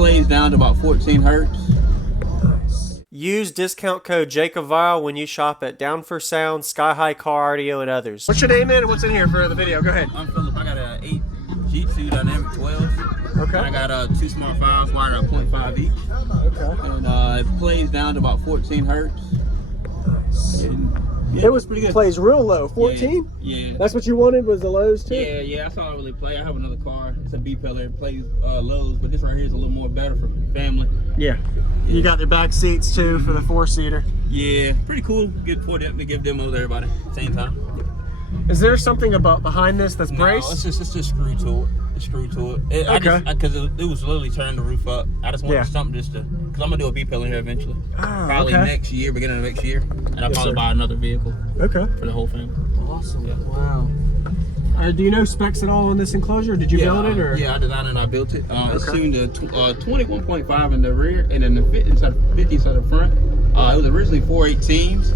Plays down to about 14 hertz. Use discount code JacobViral when you shop at Down for Sound, SkyHigh Car Audio, and others. What's your name, man? What's in here for the video? Go ahead. I'm Phillip. I got a 8 G2 Dynamic 12. Okay. And I got 2 small files wired at 0.5 each. Okay. And it plays down to about 14 hertz. And, yeah, it was pretty good. Plays real low. 14? Yeah. That's what you wanted, was the lows too? Yeah, that's all I really play. I have another car. It's a B-pillar. It plays lows, but this right here is a little more better for family. Yeah. You got their back seats too for the 4-seater. Yeah, pretty cool. Good for them to give demos to everybody at the same time. Is there something about behind this that's braced? No, it's just screw to it. It's screw to it. Okay. Because it was literally turning the roof up. I just wanted something just to, because I'm gonna do a B-pillar here eventually. Oh, probably next year, beginning of next year, and I'll probably buy another vehicle. Okay. For the whole family. Awesome. Yeah. Wow. Do you know specs at all on this enclosure? Did you build it or? Yeah, I designed it and I built it. It's tuned to 21.5 in the rear, and then the 50 inside the front. It was originally 418s,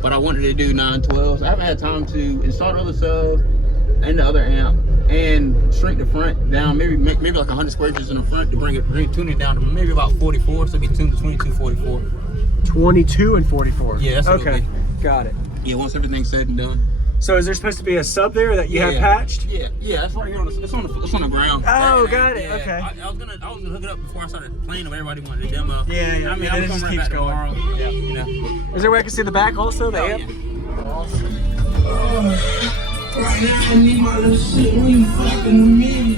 but I wanted to do 912s. I haven't had time to install the other sub and the other amp and shrink the front down, maybe like 100 square inches in the front to tune it down to maybe about 44, so it'll be tuned to 2244. 22 and 44. Yeah, that's okay. Got it. Yeah, once everything's said and done. So is there supposed to be a sub there that you have patched? Yeah, that's right here on the, it's on the ground. Oh, got it. Okay. I was gonna hook it up before I started playing them. Everybody wanted a demo. Yeah. I mean, it just keeps going. Tomorrow. Yeah, you know. Is there a way I can see the back also? The amp? Yeah. Awesome. Right now I need my little shit when you fucking with me.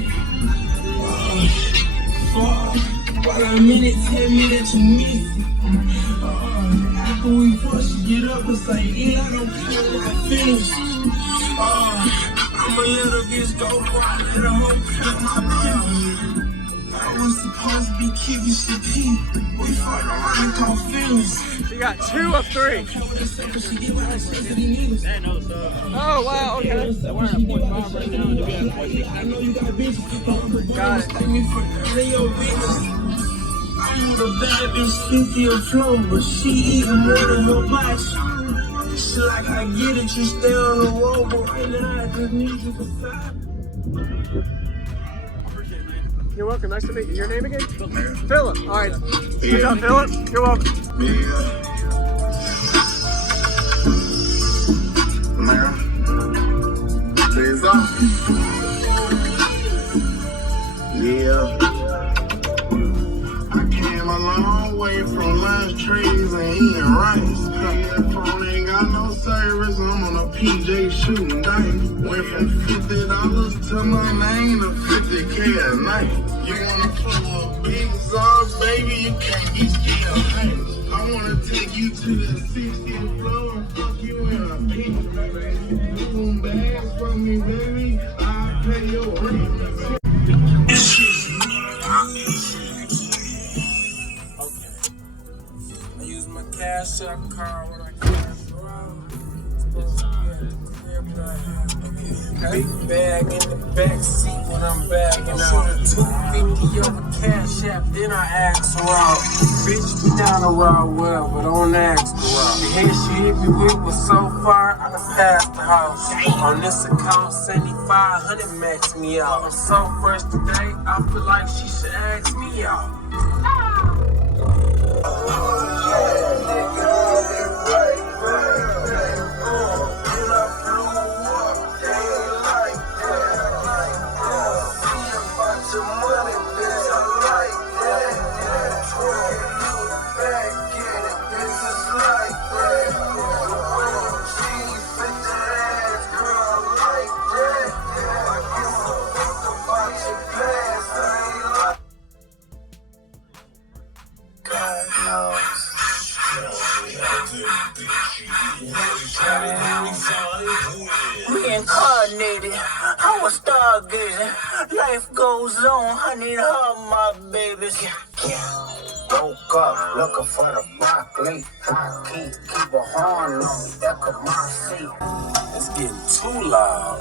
While I'm in it, tell me that you miss it. After we push, get up and say, yeah, I don't care what I finish. I'ma let a bitch go before I let her home cut my business. I was supposed to be kicking shit deep. We fucked around and caught feelings. You got 2 of 3. Oh, wow, okay. We're at 0.5 right now, and we have 0.6. Got it. I'm the bad bitch, 50 of flow, but she eating more than her body. She like, I get it, you stay on the road, but right now I just need you beside. You're welcome. Nice to meet you. Your name again? Phillip. All right. Good job, Phillip. You're welcome. Yeah. I came a long way from lunch trees and eating rice. That phone ain't got no service. I'm on a PJ shooting dice. Went from $50 to my name to 50K a night. You wanna play with big sauce, baby? You can't get still hype. I wanna take you to the 60th floor and fuck you in a pink. Boom bags from me, baby. I'll pay your rent. Cash up car when I cash around. Big bag in the back seat when I'm bagging out. 250 over cash app, then I ask around. Bitch, we down the road well, but don't ask around. The head she hit me with was so far, I done passed the house. On this account, 7500 max me out. I'm so fresh today, I feel like she should ask me out. Reincarnated, I was stargazing. Life goes on, I need all my babies. Woke up looking for the broccoli. I keep a horn on me, echo my seat. It's getting too loud.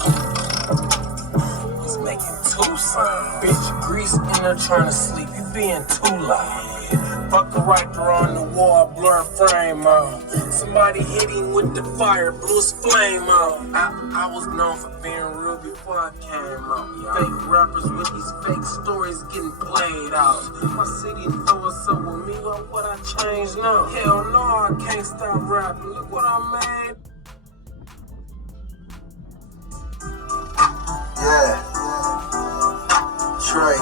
It's making too sound. Bitch, grease in there trying to sleep. You being too loud. Fuck a Riker on the wall, blur frame out. Somebody hit him with the fire, blew his flame out. I was known for being real before I came out. Fake rappers with these fake stories getting played out. My city know what's up with me, what would I change now? Hell no, I can't stop rapping. Look what I made. Yeah. Trey.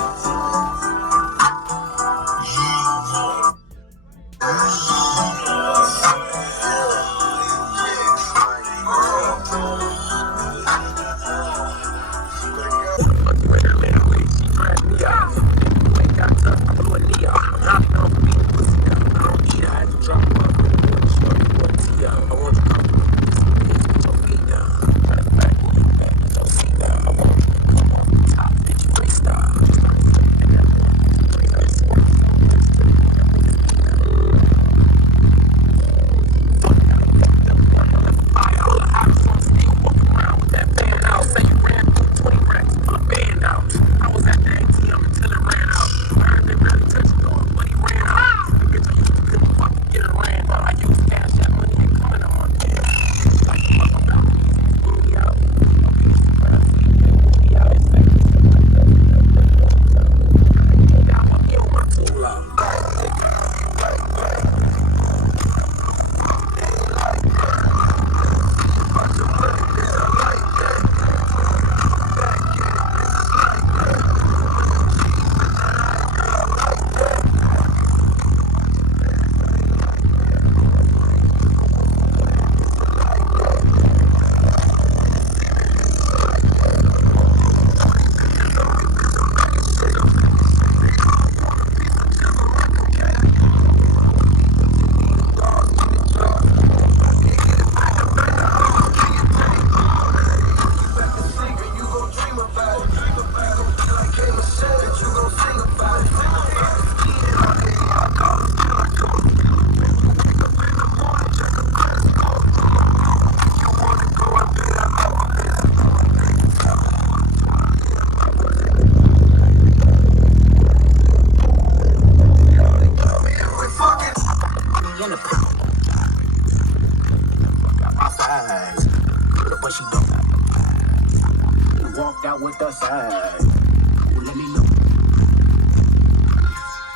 Walked out with the side. Let me know.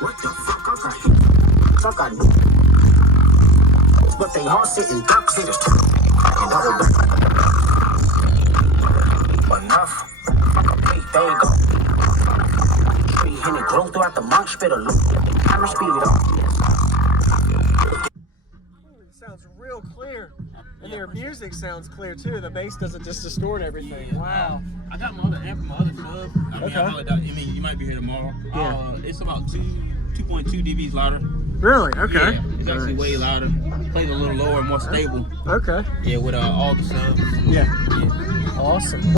What the fuck? I got hit. Fuck I knew. But they all sitting ducks in the street. And I was enough. Fuck a plate, there you go. Tree and it grow throughout the marsh, spit a loop. Camera speed up. It sounds real clear. And their music sounds clear too. The bass doesn't just distort everything. Yeah. Wow. I got my other amp from my other sub. I mean, you might be here tomorrow. Yeah. It's about 2.2 dBs louder. Really? Okay. Yeah, it's actually way louder. Plays a little lower, more stable. Okay. Yeah, with all the subs. Yeah. Awesome.